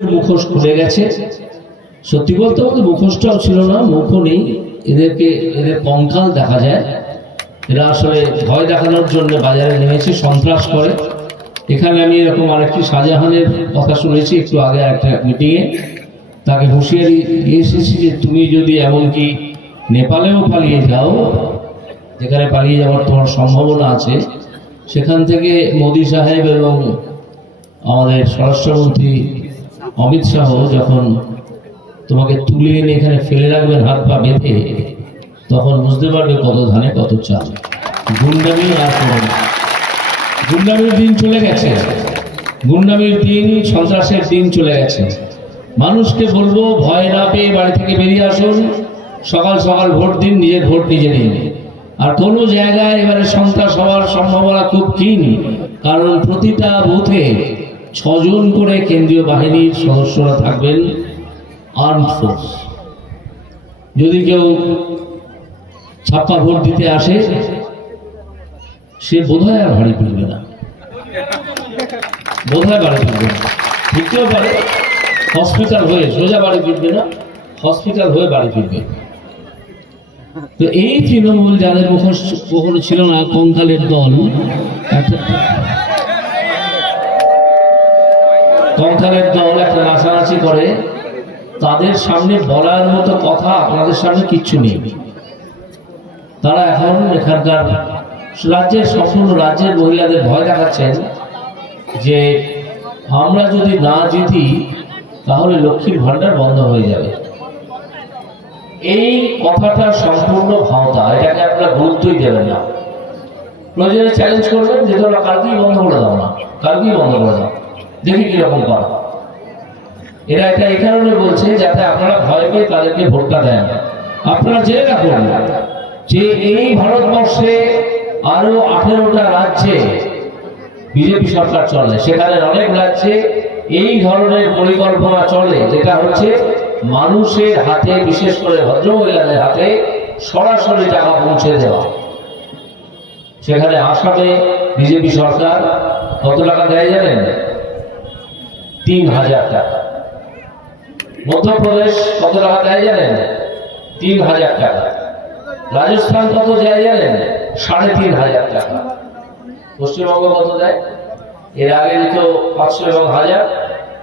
মুখোশ খুলে গেছে। সত্যি বলতে বলতে মুখোশটাও ছিল না, মুখও নেই, এদের কঙ্কাল দেখা যায়। এরা আসলে ভয় দেখানোর জন্য বাজারে নেমেছে, সন্ত্রাস করে। এখানে আমি এরকম আরেকটি শাহজাহানের কথা শুনেছি একটু আগে একটা মিটিংয়ে, তাকে হুঁশিয়ারি দিয়ে এসেছি যে তুমি যদি এমনকি নেপালেও পালিয়ে যাও, যেখানে পালিয়ে যাওয়ার তোমার সম্ভাবনা আছে, সেখান থেকে মোদী সাহেব এবং আমাদের স্বরাষ্ট্রমন্ত্রী অমিত শাহ যখন তোমাকে তুলে এনে এখানে ফেলে রাখবেন হাত পা বেঁধে, তখন বুঝতে পারবে কত ধানে কত চাল। গুন্ডামি আর করবে না। গুন্ডামির দিন চলে গেছে, গুন্ডামির দিন, সন্ত্রাসের দিন চলে গেছে। মানুষকে বলবো ভয় না পেয়ে বাড়ি থেকে বেরিয়ে আসুন, সকাল সকাল ভোট দিন, নিজের ভোট নিজে নিন। আর কোনো জায়গায় এবারে সন্ত্রাস হওয়ার সম্ভাবনা খুব ক্ষীণ, কারণ প্রতিটা বুথে 6 জন করে কেন্দ্রীয় বাহিনীর সদস্যরা থাকবেন, আর্মড ফোর্স। যদি কেউ ছাপ্পা ভোট দিতে আসে, সে বোধহয় আর বাড়ি ফিরবে না, বোধহয় বাড়ি ফিরবে না, ফিরতেও পারে হসপিটাল হয়ে, সোজা বাড়ি ফিরবে না, হসপিটাল হয়ে বাড়ি ফিরবে। তো এই তৃণমূল যাদের মুখোশ কখনো ছিল না, কঙ্কালের দল, কঙ্কালের দল একটা নাচানাচি করে, তাদের সামনে বলার মতো কথা আপনাদের সামনে কিচ্ছু নেই। তারা এখন এখানকার রাজ্যের, সম্পূর্ণ রাজ্যের মহিলাদের ভয় দেখাচ্ছেন যে আমরা যদি না জিতি তাহলে লক্ষ্মীর ভান্ডার বন্ধ হয়ে যাবে। এই কথাটা সম্পূর্ণ ভাওতা, এটাকে আপনারা গুরুত্বই দেবেন না। প্রয়োজনে চ্যালেঞ্জ করবেন যে তোমরা কালকেই বন্ধ করে দাও না, কালকেই বন্ধ করে দাও, দেখি কিরকম করো। এরা এটা এই কারণে বলছে যাতে আপনারা ভয় পেয়ে তাদেরকে ভোটটা দেন। আপনারা জেনে রাখুন যে এই ভারতবর্ষে আরো 18টা রাজ্যে বিজেপি সরকার চলে, সেখানে অনেক রাজ্যে এই ধরনের পরিকল্পনা চলে, যেটা হচ্ছে মানুষের হাতে, বিশেষ করে ভদ্রমহিলাদের হাতে সরাসরি টাকা পৌঁছে দেওয়া। সেখানে আসামে বিজেপি সরকার কত টাকা দেয় জানেন? 3000 টাকা। মধ্যপ্রদেশ কত টাকা দেয় জানেন? 3000 টাকা। রাজস্থান কত দেয় জানেন? 3500 টাকা। পশ্চিমবঙ্গ কত দেয়? এর আগে দিত 500 এবং 1000,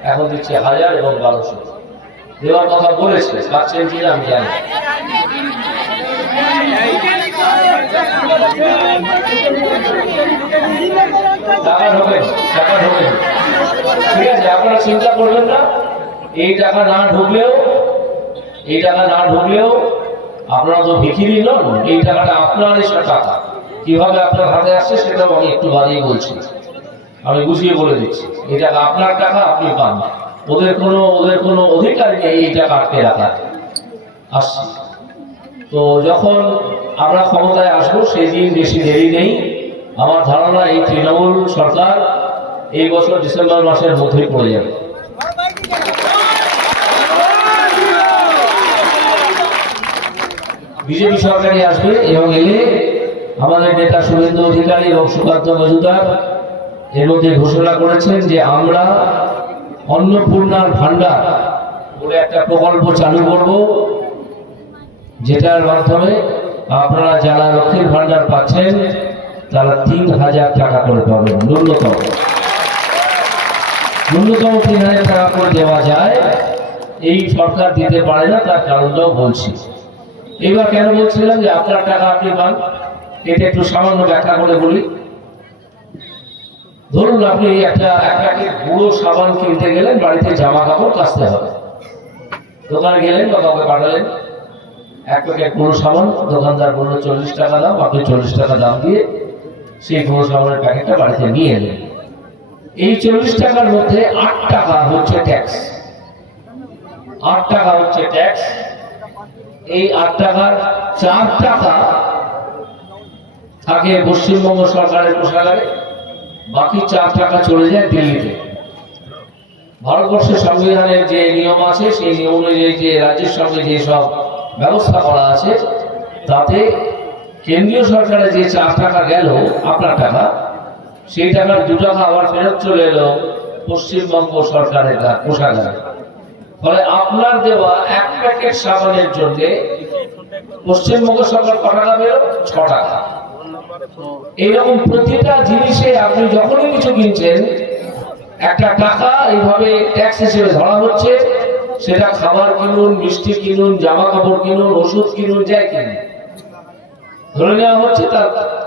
এখন দিচ্ছে 1000 এবং 1200 দেওয়ার কথা বলেছে। পাচ্ছেন কিনা আমি জানি। টাকা ঢোকে, টাকা ঢোকে, ঠিক আছে, আপনারা চিন্তা করবেন না। এই টাকা না ঢুকলেও, এই টাকা না ঢুকলেও আপনারা তো ভিখিরি নন। এই টাকাটা আপনার এসে টাকা, কিভাবে আপনার হাতে আসছে সেটাও আমি একটু বাদেই বলছি, আমি বুঝিয়ে বলে দিচ্ছি। এই টাকা আপনার টাকা, আপনি পান, ওদের কোনো অধিকার নেই এই টাকা আটকে রাখার। আসছি তো, যখন আমরা ক্ষমতায় আসবো সেই দিন বেশি দেরি নেই। আমার ধারণা এই তৃণমূল সরকার এই বছর ডিসেম্বর মাসের মধ্যেই পড়ে যাবে। বিজেপি সরকারই আসবে, এবং এলে আমাদের নেতা শুভেন্দু অধিকারী এবং সুকান্ত মজুমদার এর মধ্যে ঘোষণা করেছেন যে আমরা অন্নপূর্ণার ভান্ডার বলে একটা প্রকল্প চালু করব, যেটার মাধ্যমে আপনারা যারা লক্ষ্মীর ভান্ডার পাচ্ছেন তারা 3000 টাকা করে পাবেন। ন্যূনতম 3000 টাকা করে দেওয়া যায়। এই সরকার দিতে পারে না, তার কারণটাও বলছি। এবার কেন বলছিলাম যে আপনার টাকা আপনি পান, এটা একটু সামান্য ব্যাখ্যা করে বলি। ধরুন আপনি একটা প্যাকেট গুঁড়ো সাবান কিনতে গেলেন, বাড়িতে জামা কাপড় কাচতে হবে, দোকানে গেলেন বা কাউকে পাঠালেন, এক প্যাকেট গুঁড়ো সাবান, দোকানদার বলল 40 টাকা দাম, আপনি 40 টাকা দাম দিয়ে সেই গুঁড়ো সাবানের প্যাকেটটা বাড়িতে নিয়ে এলেন। এই 40 টাকার মধ্যে 8 টাকা হচ্ছে ট্যাক্স, 8 টাকা হচ্ছে ট্যাক্স। এই 8 টাকার 4 টাকা থাকে পশ্চিমবঙ্গ সরকারের কোষাগারে, বাকি 4 টাকা চলে যায় দিল্লিতে। ভারতবর্ষের সংবিধানের যে নিয়ম আছে সেই নিয়ম অনুযায়ী যে রাজ্যের সঙ্গে যে সব ব্যবস্থা করা আছে, তাতে কেন্দ্রীয় সরকারের যে 4 টাকা গেল আপনার টাকা, সেই টাকার 2 টাকা আবার ফেরত চলে এলো পশ্চিমবঙ্গ সরকারের কোষাগারে। ফলে আপনার দেওয়া 1 প্যাকেট সাবানের জন্য পশ্চিমবঙ্গ সরকার কত টাকা পেল? 6 টাকা। এইরকম প্রতিটা জিনিসে আপনি যখনই কিছু কিনছেন একটা টাকা এইভাবে ট্যাক্স হিসেবে ধরা হচ্ছে। সেটা খাবার কিনুন, মিষ্টি কিনুন, জামা কাপড় কিনুন, ওষুধ কিনুন, যাই কিনুন, ধরে নেওয়া হচ্ছে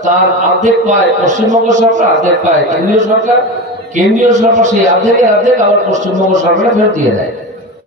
তার অর্ধেক পায় পশ্চিমবঙ্গ সরকার, অর্ধেক পায় কেন্দ্রীয় সরকার। কেন্দ্রীয় সরকার সেই অর্ধেকের অর্ধেক আবার পশ্চিমবঙ্গ সরকারে ফেরত দিয়ে দেয়।